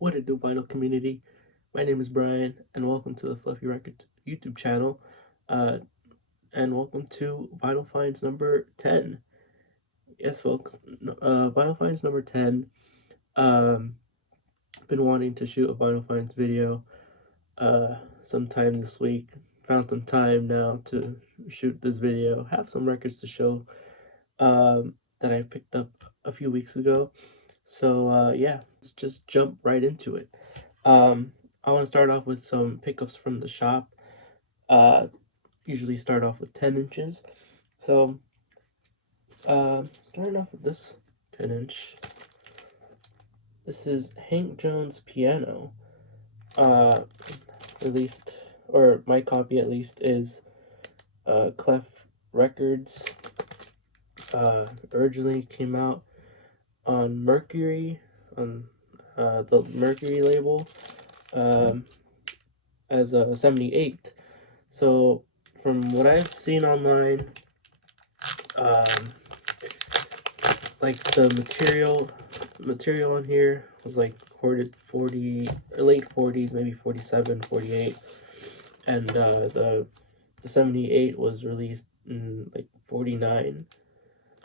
What it do, vinyl community? My name is Brian, and welcome to the Fluffy Records YouTube channel. Uh, and welcome to Vinyl Finds number 10. Yes, folks, Vinyl Finds number 10. Um, been wanting to shoot a Vinyl Finds video sometime this week. Found some time now to shoot this video. Have some records to show that I picked up a few weeks ago. So yeah, let's just jump right into it. I want to start off with some pickups from the shop. Usually start off with 10 inches. So, starting off with this 10 inch. This is Hank Jones Piano. Released, or my copy at least, is Clef Records. Originally came out on Mercury, on the Mercury label, as a 78. So from what I've seen online, like the material on here was like recorded 40 or late 40s, maybe 47, 48, and the 78 was released in like 49.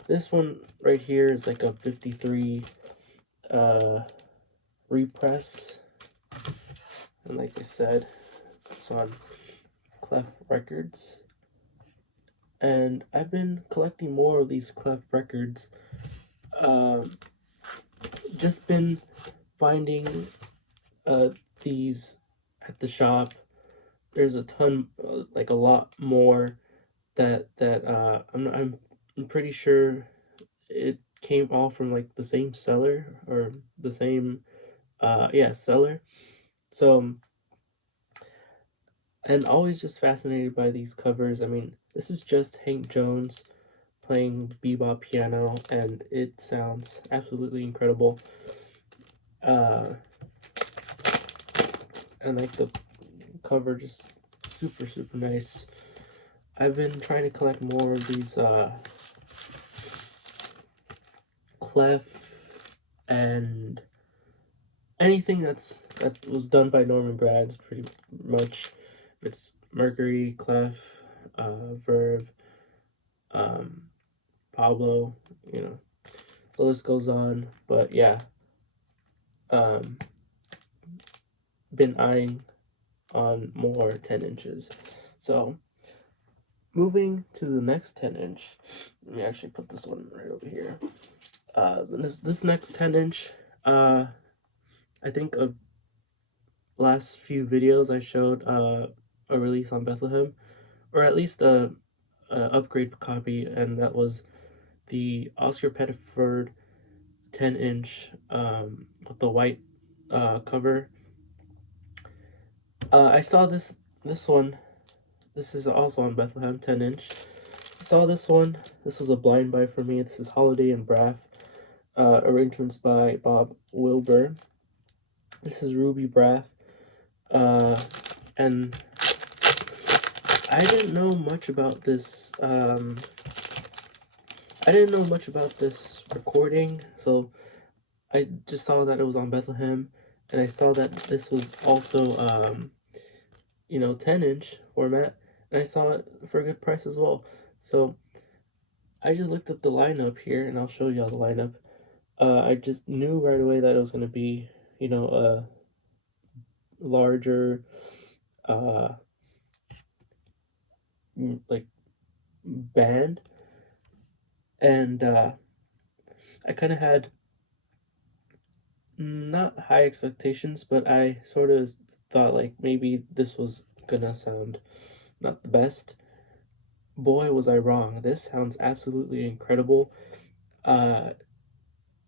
This one right here is like a 53 repress, and like I said, it's on Clef Records. And I've been collecting more of these Clef records. Just been finding these at the shop. There's a ton, like a lot more that I'm pretty sure it came all from like the same seller, or the same seller. So, and always just fascinated by these covers. I mean, this is just Hank Jones playing bebop piano, and it sounds absolutely incredible. And like the cover, just super nice. I've been trying to collect more of these Clef and anything that was done by Norman Grads, pretty much. It's Mercury, Clef, Verve, Pablo, you know, the list goes on. But yeah, been eyeing on more 10 inches. So moving to the next 10 inch, let me actually put this one right over here. This next 10 inch, I think of last few videos I showed a release on Bethlehem, or at least a upgrade copy, and that was the Oscar Pettiford 10 inch with the white cover. I saw this one. This is also on Bethlehem 10 inch. I saw this one. This was a blind buy for me. This is Holiday and Braff. Arrangements by Bob Wilbur. This is Ruby Braff. And I didn't know much about this. I didn't know much about this recording, so I just saw that it was on Bethlehem, and I saw that this was also 10 inch format, and I saw it for a good price as well. So I just looked at the lineup here, and I'll show y'all the lineup. I just knew right away that it was going to be, a larger, like, band. And I kind of had not high expectations, but I sort of thought like maybe this was gonna sound not the best. Boy, was I wrong. This sounds absolutely incredible. I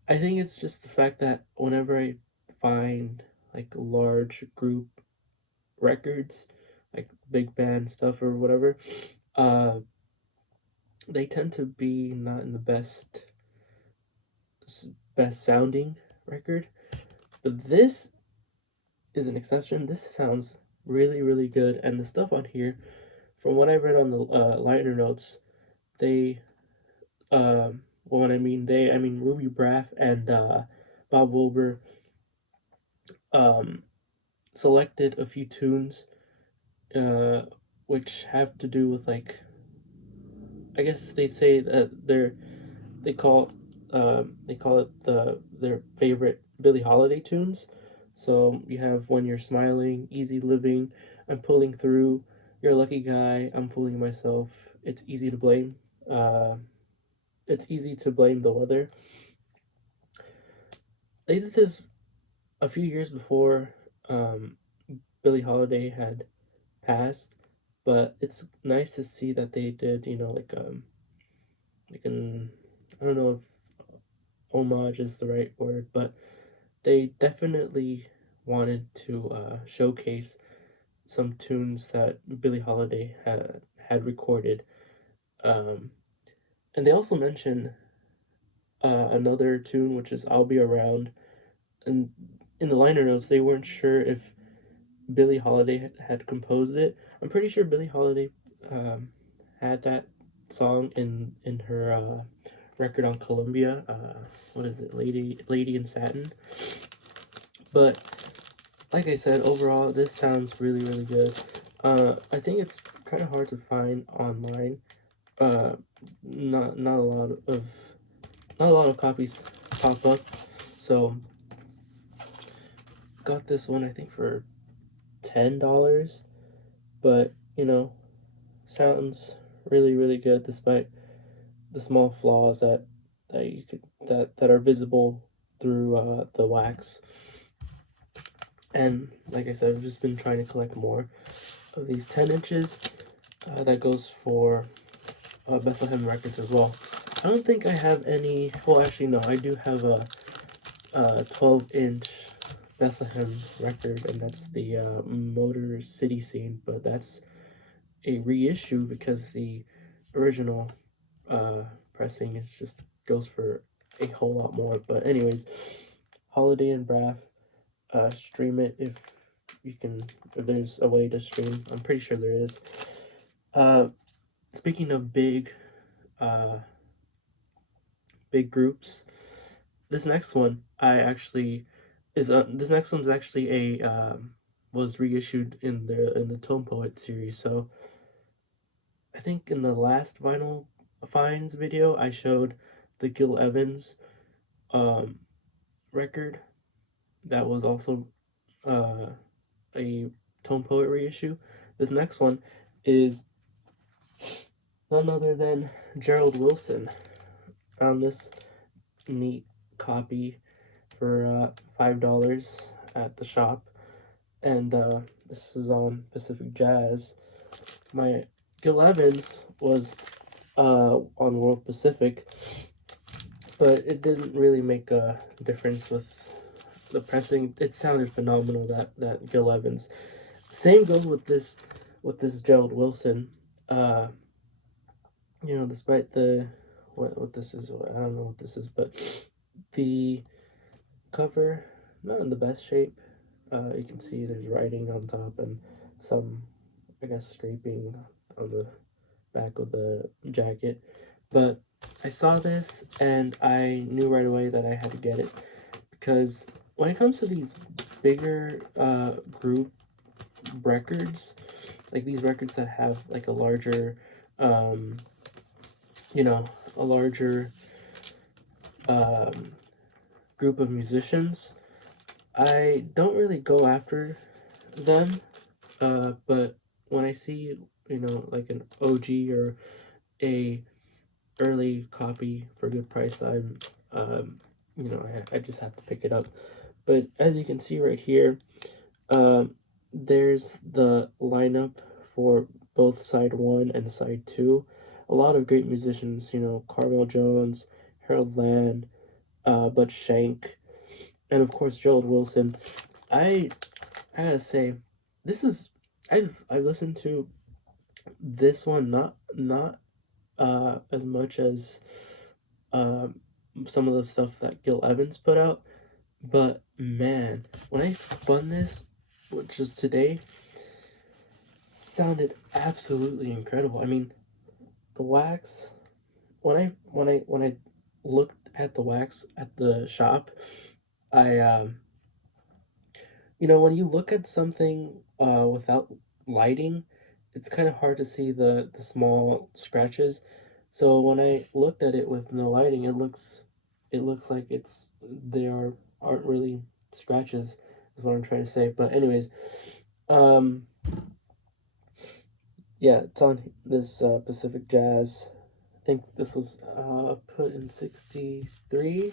think it's just the fact that whenever I find like large group records, like big band stuff or whatever, they tend to be not in the best sounding record. But this is an exception. This sounds really good, and the stuff on here, from what I read on the liner notes, they when I mean they, I mean Ruby Braff and Bob Wilbur. um, selected a few tunes, uh, which have to do with like, I guess they say that they call they call it their favorite Billie Holiday tunes. So you have When You're Smiling, Easy Living, I'm Pulling Through, You're a Lucky Guy, I'm Fooling Myself, It's Easy to Blame. Uh, it's easy to blame the weather. They did this a few years before um, Billie Holiday had passed, but it's nice to see that they did, like an, I don't know if homage is the right word, but they definitely wanted to showcase some tunes that Billie Holiday had recorded. Um, and they also mentioned another tune, which is I'll Be Around. And in the liner notes, they weren't sure if Billie Holiday had composed it. I'm pretty sure Billie Holiday had that song in her record on Columbia. What is it, Lady in Satin? But like I said, overall, this sounds really, really good. I think it's kind of hard to find online. Uh, not a lot of not a lot of copies pop up. So got this one I think for $10, but sounds really, really good despite the small flaws that are visible through the wax. And like I said, I've just been trying to collect more of these 10 inches. That goes for Bethlehem Records as well. I don't think I have any. Well, actually, no, I do have a 12-inch Bethlehem record, and that's the Motor City Scene, but that's a reissue because the original pressing is just goes for a whole lot more. But anyways, Holiday and Braff, stream it if you can, if there's a way to stream. I'm pretty sure there is. Uh, Speaking of uh, big groups, this next one I actually is this next one's actually a was reissued in the Tone Poet series. So I think in the last Vinyl Finds video I showed the Gil Evans um, record that was also uh, a Tone Poet reissue. This next one is none other than Gerald Wilson. Found this neat copy for $5 at the shop, and this is on Pacific Jazz. My Gil Evans was on World Pacific, but it didn't really make a difference with the pressing. It sounded phenomenal, that Gil Evans. Same goes with this Gerald Wilson. Uh, despite the what this is, I don't know what this is, but the cover not in the best shape. You can see there's writing on top and some, I guess, scraping on the back of the jacket. But I saw this and I knew right away that I had to get it because when it comes to these bigger group records, like these records that have like a larger, um, you know, a larger um, group of musicians, I don't really go after them. But when I see, like an OG or a early copy for a good price, I just have to pick it up. But as you can see right here, um, there's the lineup for both side one and side two. A lot of great musicians, Carmel Jones, Harold Land, Bud Shank, and of course Gerald Wilson. I I gotta say, this is I've listened to this one not as much as um some of the stuff that Gil Evans put out, but man, when I spun this, which is today, sounded absolutely incredible. I mean, the wax when I looked at the wax at the shop, I when you look at something without lighting, it's kind of hard to see the small scratches. So when I looked at it with no lighting, it looks like aren't really scratches, is what I'm trying to say. But anyways, um, yeah, it's on this Pacific Jazz. I think this was put in '63.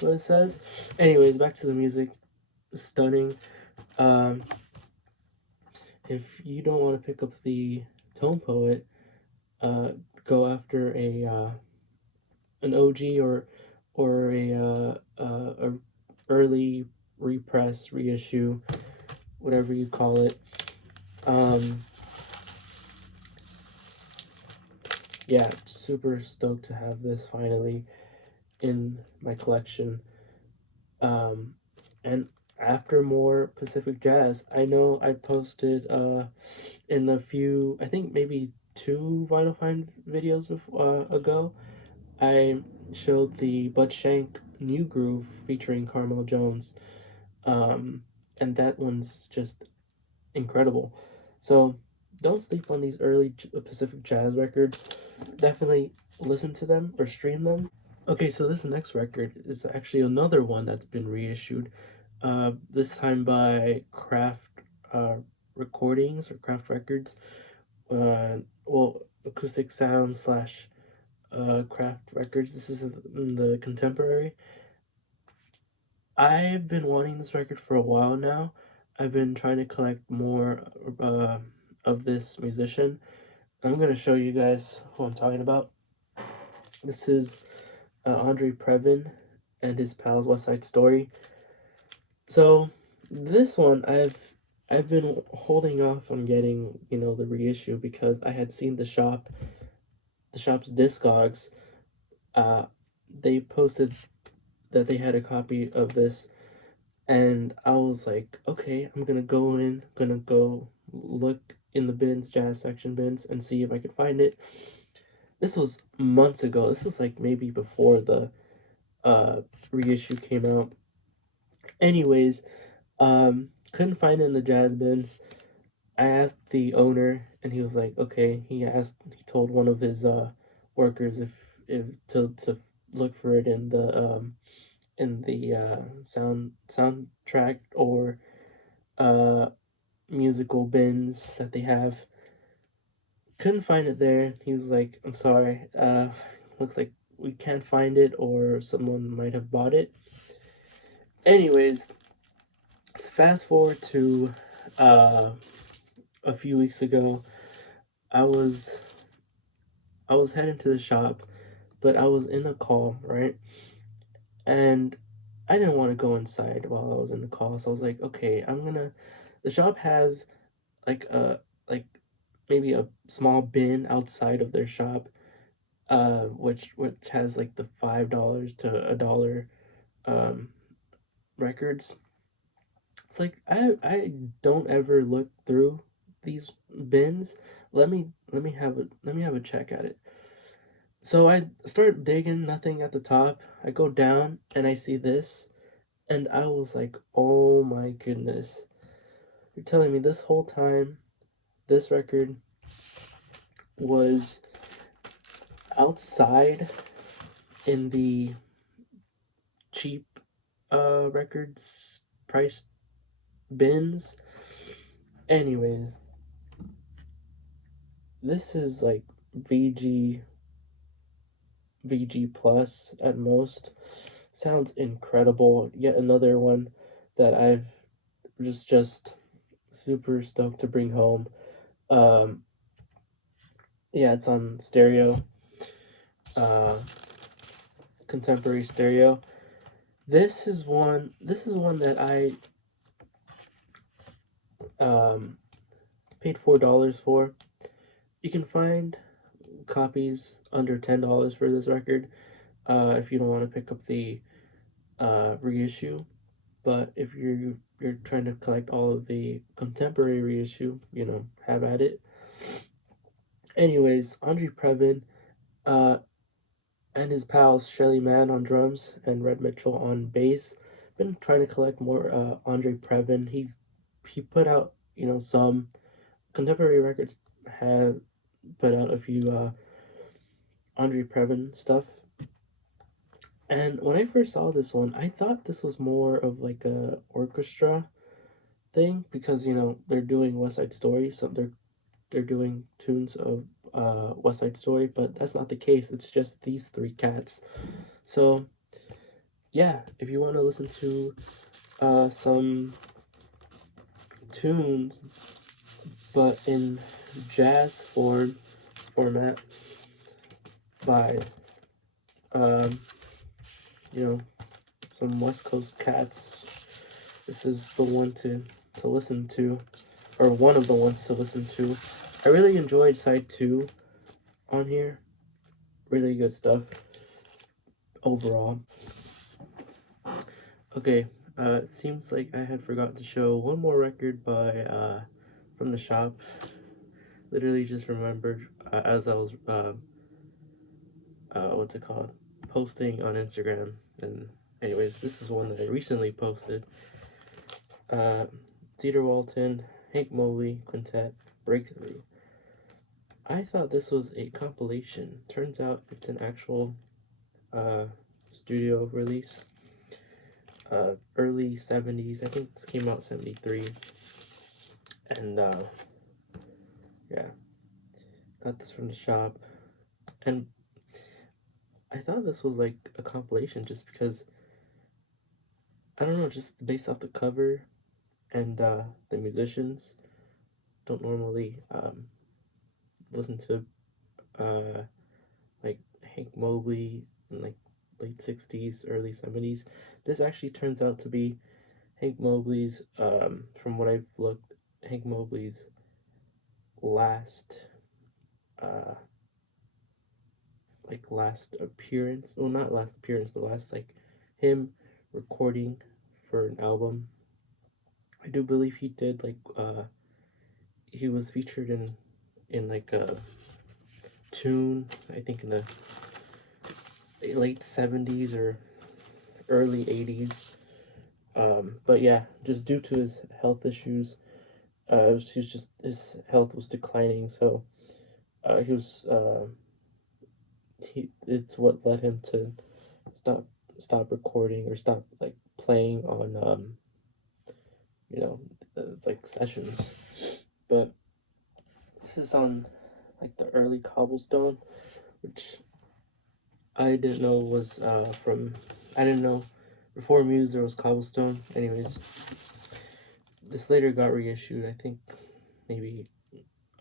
What it says. Anyways, back to the music. Stunning. Um, if you don't want to pick up the Tone Poet, uh, go after a an OG or a early repress reissue, whatever you call it. Um, yeah, super stoked to have this finally in my collection. Um, and after more Pacific Jazz, I know I posted in a few, I think maybe two Vinyl Find videos ago, I showed the Bud Shank New Groove featuring Carmel Jones, um, and that one's just incredible. So don't sleep on these early Pacific Jazz records. Definitely listen to them or stream them. Okay, so this next record is actually another one that's been reissued. This time by Craft Recordings or Craft Records. Well, Acoustic Sound slash Craft Records. This is in the contemporary. I've been wanting this record for a while now. I've been trying to collect more uh, of this musician. I'm going to show you guys who I'm talking about. This is Andre Previn and his pals West Side Story. So this one I've been holding off on getting, the reissue because I had seen the shop's Discogs. Uh, they posted that they had a copy of this, and I was like, okay, gonna go look in the bins, jazz section bins, and see if I could find it. This was months ago. This was like maybe before the reissue came out. Anyways, couldn't find it in the jazz bins. I asked the owner, and he was like, okay. He told one of his workers if to look for it in the soundtrack or uh musical bins that they have. Couldn't find it there. He was like, I'm sorry. Looks like we can't find it, or someone might have bought it. Anyways, let's fast forward to uh a few weeks ago. I was I was heading to the shop, but I was in a call, right? And I didn't want to go inside while I was in the call, so I was like, okay, the shop has like like maybe a small bin outside of their shop, which has like the $5 to $1 um records. It's like I don't ever look through these bins. Let me have a check at it. So I start digging, nothing at the top. I go down and I see this, and I was like, oh my goodness. You're telling me this whole time this record was outside in the cheap records price bins? Anyways, this is like VG VG plus at most. Sounds incredible. Yet another one that I've just super stoked to bring home. Um, yeah, it's on stereo, uh, contemporary stereo. This is one that I paid $4 for. You can find copies under $10 for this record, if you don't want to pick up the reissue. But if you're trying to collect all of the contemporary reissue, have at it. Anyways, Andre Previn, uh, and his pals Shelly Mann on drums and Red Mitchell on bass been trying to collect more Andre Previn. He put out, you know, some contemporary records, have put out a few Andre Previn stuff. And when I first saw this one, I thought this was more of like a orchestra thing because, you know, they're doing West Side Story, so they're doing tunes of West Side Story, but that's not the case. It's just these three cats. So yeah, if you want to listen to some tunes, but in jazz format by um, you know, some West Coast cats, this is the one to listen to, or one of the ones to listen to. I really enjoyed side 2 on here. Really good stuff overall. Okay, it seems like I had forgotten to show one more record by from the shop. Literally just remembered as I was what's it called, posting on Instagram. And anyways, this is one that I recently posted. Cedar Walton, Hank Mobley Quintet, Breakthrough. I thought this was a compilation. Turns out it's an actual studio release. Early 70s. I think this came out 73. And yeah, got this from the shop. And I thought this was like a compilation just because, I don't know, just based off the cover and the musicians. Don't normally listen to like Hank Mobley in like late 60s, early 70s. This actually turns out to be Hank Mobley's, from what I've looked, Hank Mobley's last last appearance. Well, not last appearance, but last like him recording for an album. I do believe he did like he was featured in like a tune, I think in the late 70s or early 80s. But yeah, just due to his health issues, his health was declining, so it's what led him to stop recording or stop like playing on you know, like sessions. But this is on like the early Cobblestone, which I didn't know was from, I didn't know before Muse there was Cobblestone. Anyways, this later got reissued, I think maybe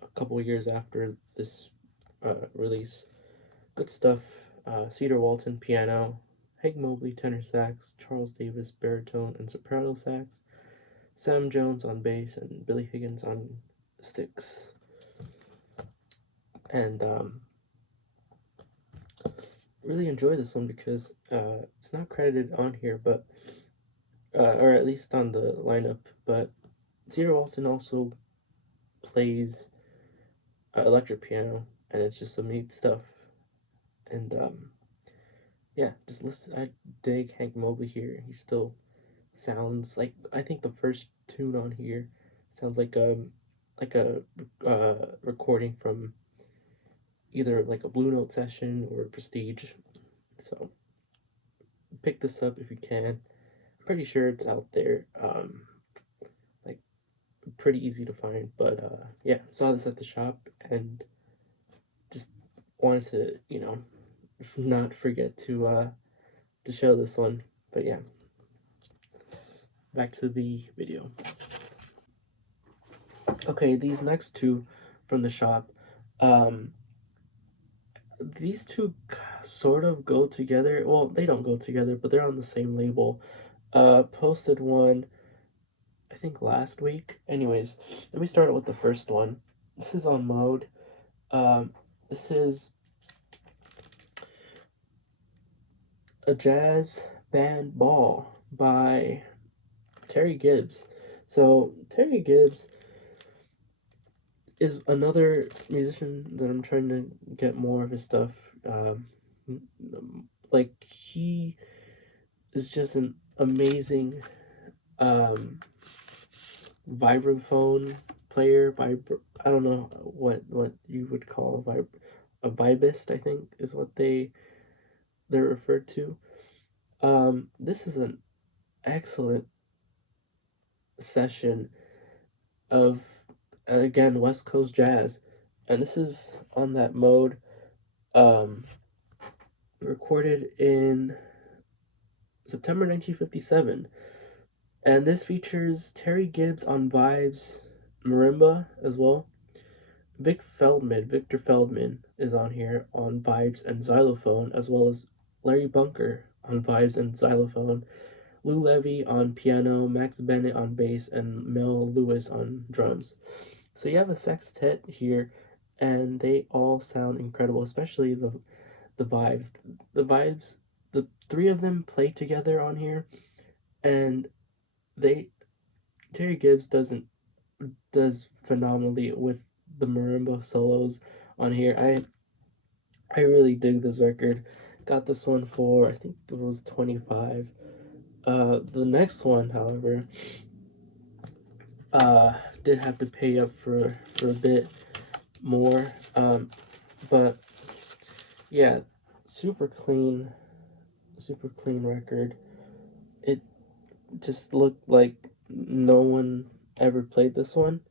a couple years after this release. Good stuff. Cedar Walton piano, Hank Mobley tenor sax, Charles Davis baritone and soprano sax, Sam Jones on bass, and Billy Higgins on sticks. And really enjoy this one because it's not credited on here, but or at least on the lineup. But Cedar Walton also plays electric piano, and it's just some neat stuff. And yeah, just listen. I dig Hank Mobley here. He still sounds like, I think the first tune on here sounds like a recording from either like a Blue Note session or Prestige. So pick this up if you can. I'm pretty sure it's out there. Like pretty easy to find, but yeah, saw this at the shop and just wanted to, you know, not forget to show this one. But yeah, back to the video. Okay, these next two from the shop, these two sort of go together. Well, they don't go together, but they're on the same label. Posted one, I think last week. Anyways, let me start with the first one. This is on Mode. This is a jazz band ball by Terry Gibbs. So Terry Gibbs is another musician that I'm trying to get more of his stuff. Like he is just an amazing vibraphone player. I don't know what you would call a vibist, I think is what they're referred to. This is an excellent session of, again, West Coast jazz, and this is on that mode, um, recorded in September 1957, and this features Terry Gibbs on vibes, marimba as well. Victor Feldman is on here on vibes and xylophone, as well as Larry Bunker on vibes and xylophone, Lou Levy on piano, Max Bennett on bass, and Mel Lewis on drums. So you have a sextet here, and they all sound incredible, especially the vibes. The vibes, the three of them play together on here, and they Terry Gibbs does phenomenally with the marimba solos on here. I really dig this record. Got this one for, I think it was 25. The next one, however, did have to pay up for a bit more. But yeah, super clean record. It just looked like no one ever played this one,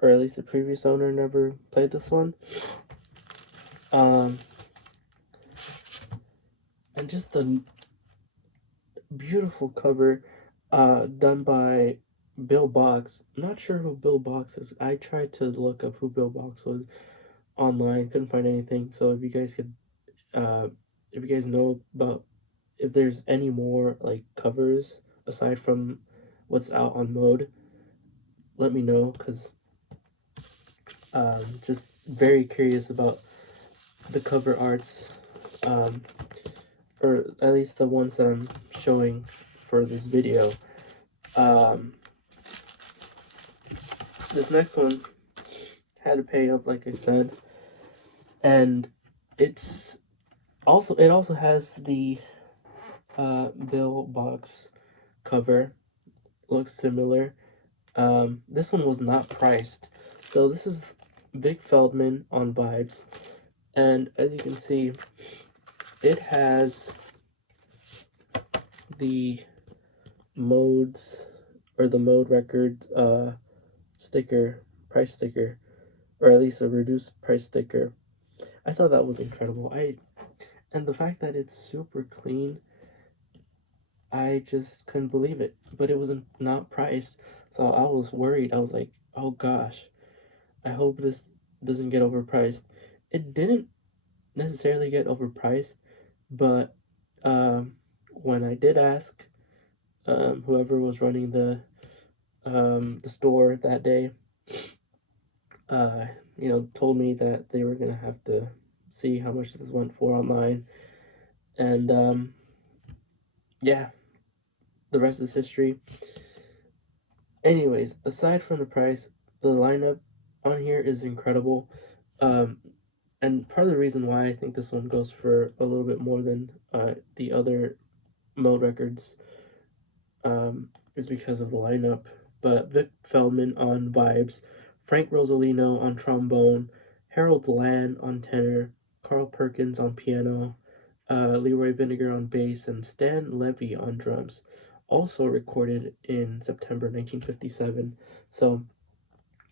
or at least the previous owner never played this one. And just a beautiful cover, done by Bill Box. I'm not sure who Bill Box is. I tried to look up who Bill Box was online, couldn't find anything. So if you guys could, if you guys know about, if there's any more like covers aside from what's out on Mode, let me know, because just very curious about the cover arts, or at least the ones that I'm showing for this video. This next one had to pay up, like I said, and it also has the Bill Box cover. Looks similar. This one was not priced, so this is Vic Feldman on vibes, and as you can see, it has the modes, or the Mode Records price sticker, or at least a reduced price sticker. I thought that was incredible. And the fact that it's super clean, I just couldn't believe it. But it was not priced, so I was worried. I was like, oh gosh, I hope this doesn't get overpriced. It didn't necessarily get overpriced, but when I did ask whoever was running the store that day, told me that they were gonna have to see how much this went for online, and yeah, the rest is history. Anyways, aside from the price, the lineup on here is incredible, and part of the reason why I think this one goes for a little bit more than the other Mode Records is because of the lineup. But Vic Feldman on vibes, Frank Rosolino on trombone, Harold Land on tenor, Carl Perkins on piano, Leroy Vinegar on bass, and Stan Levy on drums. Also recorded in September 1957. So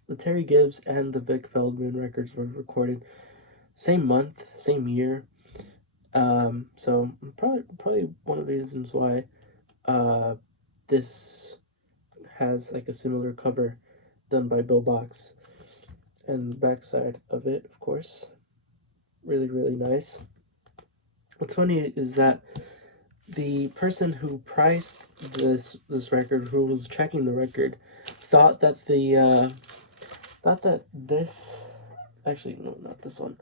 the Terry Gibbs and the Vic Feldman records were recorded same month, same year. So probably one of the reasons why this has like a similar cover done by Bill Box. And the backside of it, of course, really, really nice. What's funny is that the person who priced this record, who was checking the record, thought that this, actually no, not this one,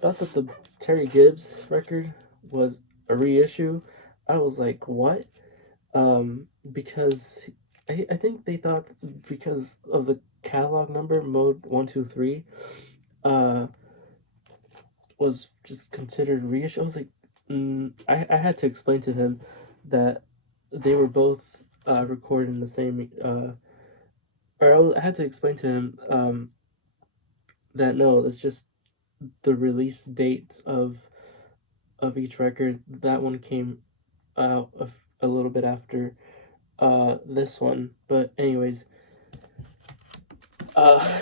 thought that the Terry Gibbs record was a reissue. I was like, what? Because I think they thought, because of the catalog number, Mode 123, was just considered reissue. I was like, I had to explain to him that they were both recorded in the same. Or I had to explain to him that no, it's just the release date of each record. That one came out a little bit after this one, but anyways, uh,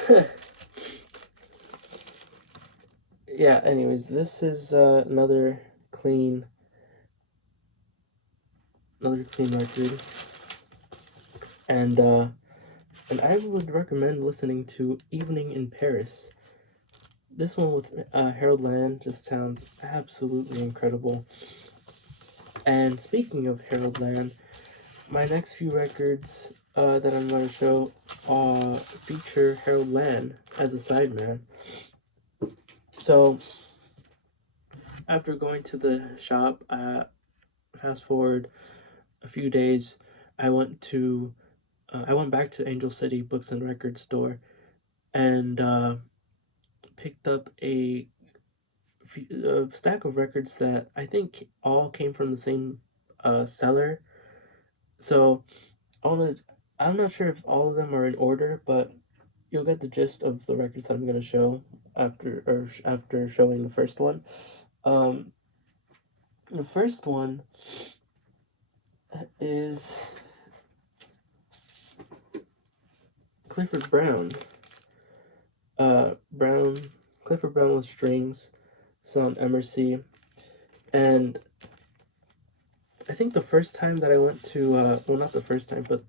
yeah. Anyways, this is another clean record, and I would recommend listening to "Evening in Paris." This one with Harold Land just sounds absolutely incredible. And speaking of Harold Land, my next few records that I'm going to show feature Harold Land as a sideman. So, after going to the shop, fast forward a few days, I went back to Angel City Books and Record Store and picked up a stack of records that I think all came from the same seller. So I'm not sure if all of them are in order, but you'll get the gist of the records that I'm going to show after showing the first one. Um, the first one is Clifford Brown. Clifford Brown with strings, some Emersy, and I think the first time that I went to, well, not the first time, but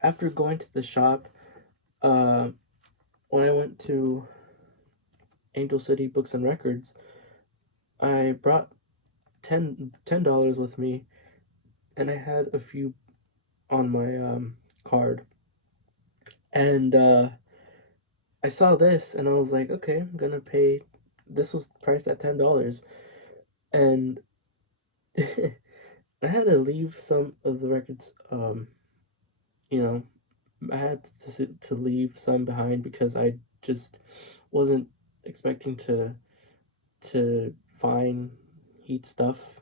after going to the shop, when I went to Angel City Books and Records, I brought $10 with me, and I had a few on my card, and I saw this, and I was like, okay, I'm gonna pay. This was priced at $10, and I had to leave some of the records. You know, I had to leave some behind because I just wasn't expecting to find heat stuff.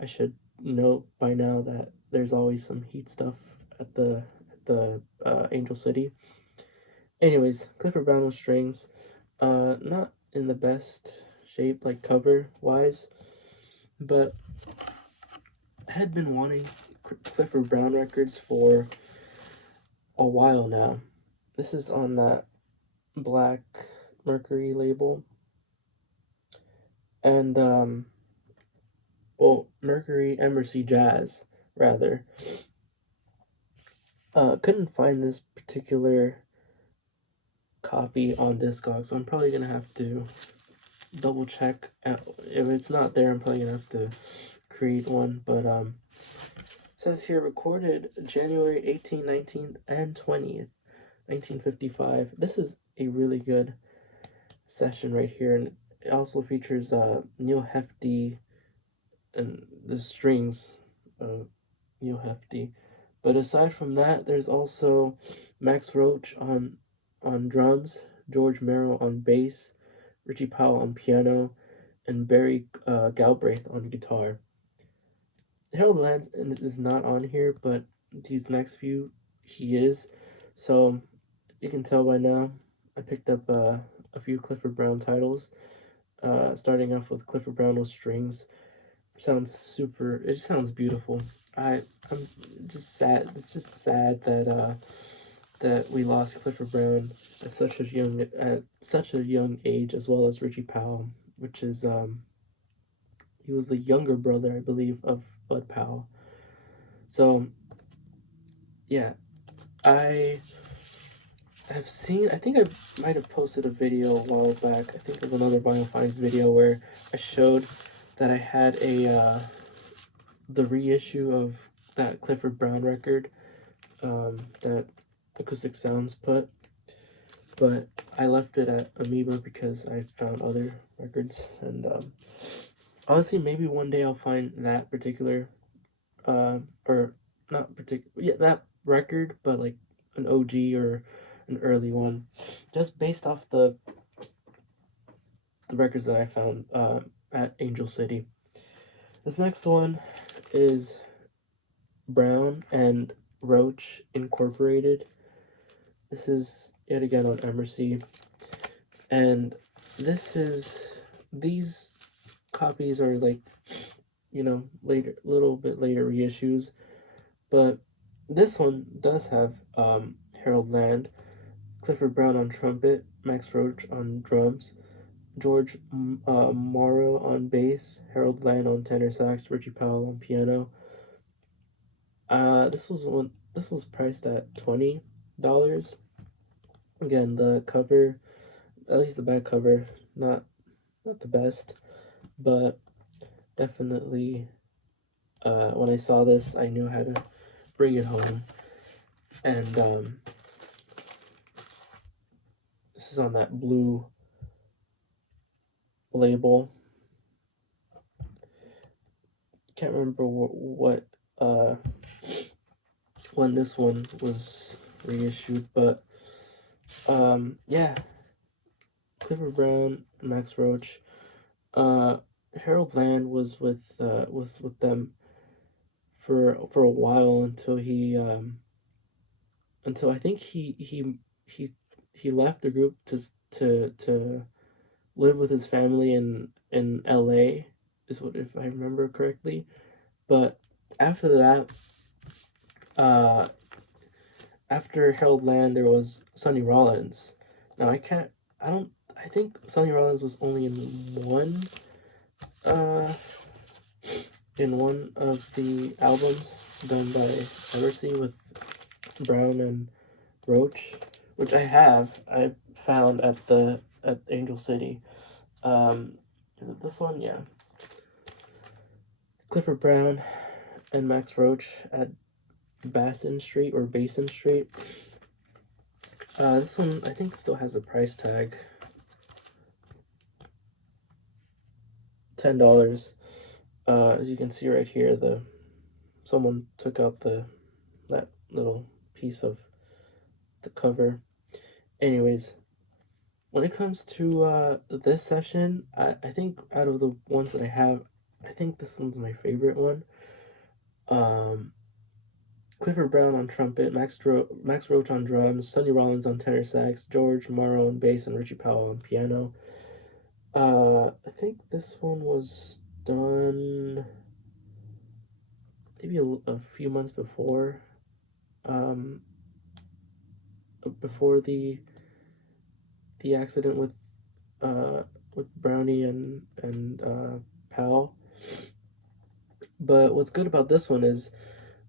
I should know by now that there's always some heat stuff at the Angel City. Anyways, Clifford Brown with strings, not in the best shape like cover wise, but I had been wanting Clifford Brown records for a while now. This is on that Black Mercury label, and well, Mercury Emersy Jazz rather. Couldn't find this particular copy on Discogs, so I'm probably gonna have to double check. If it's not there, I'm probably gonna have to create one. But says here recorded January 18th, 19th, and 20th, 1955. This is a really good session right here, and it also features Neil Hefti and the strings of Neil Hefti. But aside from that, there's also Max Roach on drums, George Merrill on bass, Richie Powell on piano, and Barry Galbraith on guitar. Harold Land is not on here, but these next few he is. So you can tell by now, I picked up a few Clifford Brown titles. Starting off with Clifford Brown with strings. Sounds super. It just sounds beautiful. I'm just sad. It's just sad that we lost Clifford Brown at such a young age, as well as Richie Powell, which is he was the younger brother, I believe, of Bud Powell. So yeah, I have seen. I think I might have posted a video a while back. I think it was another Vinyl Finds video where I showed that I had the reissue of that Clifford Brown record that Acoustic Sounds put, but I left it at Amoeba because I found other records, and honestly, maybe one day I'll find that particular, or not particular, yeah, that record, but like an OG or an early one, just based off the records that I found at Angel City. This next one is Brown and Roach Incorporated. This is yet again on Emercy, and this is these copies are like, you know, later, little bit later reissues, but this one does have Harold Land, Clifford Brown on trumpet, Max Roach on drums, George Morrow on bass, Harold Land on tenor sax, Richie Powell on piano. This was priced at $20. Again, the cover, at least the back cover, not the best, but definitely when I saw this, I knew how to bring it home. And this is on that blue label. Can't remember what when this one was reissued, but yeah, Clifford Brown, Max Roach, Harold Land was with them for a while until I think he left the group to live with his family in LA, is what, if I remember correctly. But after that, uh, after Harold Land, there was Sonny Rollins. Now I think Sonny Rollins was only uh in one of the albums done by Emerson with Brown and Roach, which I found at Angel City. Is it this one? Yeah. Clifford Brown and Max Roach at Basin Street or Basin Street. This one I think still has a price tag. $10. As you can see right here, someone took out that little piece of the cover. Anyways, when it comes to this session, I think out of the ones that I have, I think this one's my favorite one. Clifford Brown on trumpet, Max Roach on drums, Sonny Rollins on tenor sax, George Morrow on bass, and Richie Powell on piano. I think this one was done maybe a few months um, before the accident with Brownie and Powell. But what's good about this one is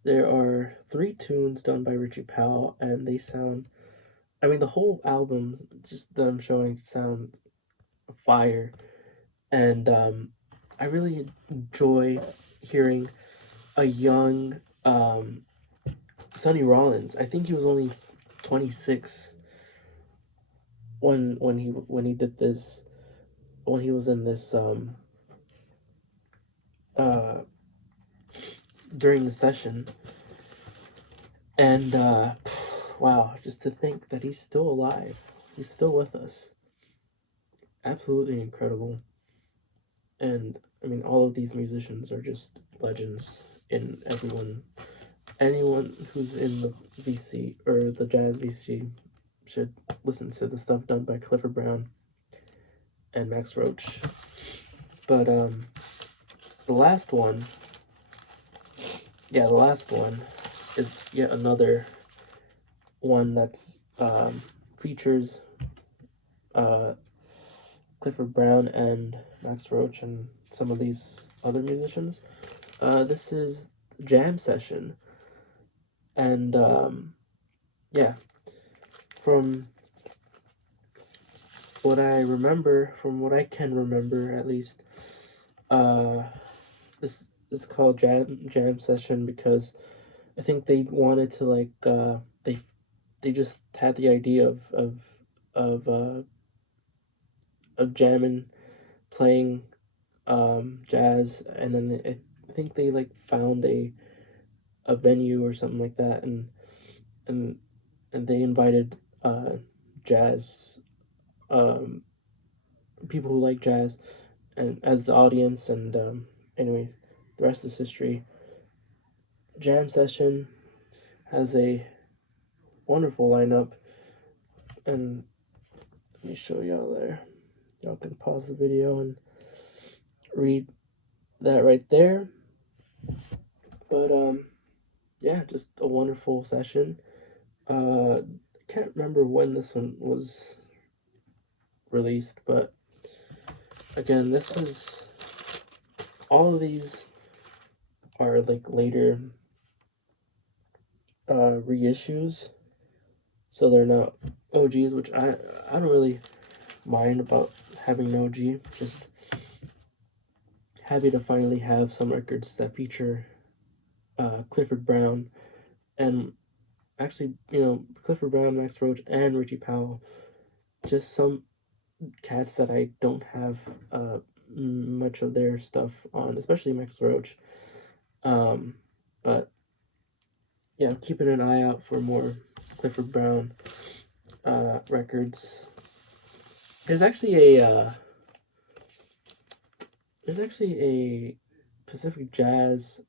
there are 3 tunes done by Richie Powell, and they sound. I mean, the whole album just that I'm showing sounds fire, and I really enjoy hearing a young Sonny Rollins. I think he was only 26 when he did this, when he was in this uh during the session. And wow, just to think that he's still alive, he's still with us, absolutely incredible. And I mean, all of these musicians are just legends. In anyone who's in the VC or the jazz VC should listen to the stuff done by Clifford Brown and Max Roach. But the last one, the last one is yet another one that's features Clifford Brown and Max Roach and some of these other musicians. This is Jam Session, and yeah, from what I remember, from what I can remember at least, this is called Jam Session because I think they wanted to they just had the idea of uh, of jamming, playing jazz, and then I think they like found a venue or something like that, and and they invited jazz people who like jazz and as the audience, and anyways, the rest is history. jam session has a wonderful lineup, and let me show y'all there. Y'all can pause the video and read that right there. But yeah, just a wonderful session. I can't remember when this one was released, but again, this is all of these are like later reissues, so they're not OGs, which I don't really mind about having an OG. Just happy to finally have some records that feature Clifford Brown, and actually, Clifford Brown, Max Roach, and Richie Powell. Just some cats that I don't have much of their stuff on, especially Max Roach. But yeah, I'm keeping an eye out for more Clifford Brown records. There's actually a Pacific Jazz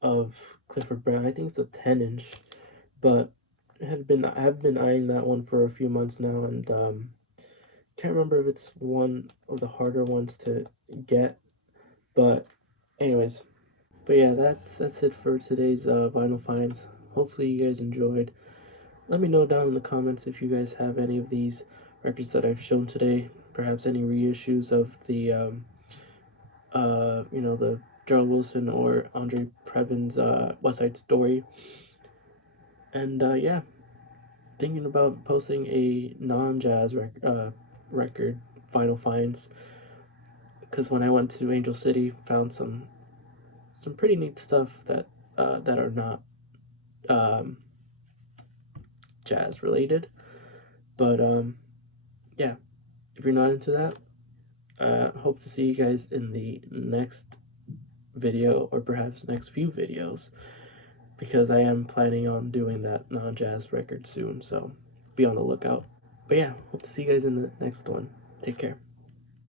of Clifford Brown. I think it's a 10-inch, but I have been eyeing that one for a few months now, and can't remember if it's one of the harder ones to get. But anyways, but yeah, that's it for today's vinyl finds. Hopefully you guys enjoyed. Let me know down in the comments if you guys have any of these records that I've shown today. Perhaps any reissues of the the Gerald Wilson or Andre Previn's West Side Story. And yeah, thinking about posting a non-jazz record vinyl finds, because when I went to Angel City, found some pretty neat stuff that that are not um, jazz related. But yeah, if you're not into that, hope to see you guys in the next video, or perhaps next few videos, because I am planning on doing that non-jazz record soon, so be on the lookout. But yeah, hope to see you guys in the next one. Take care.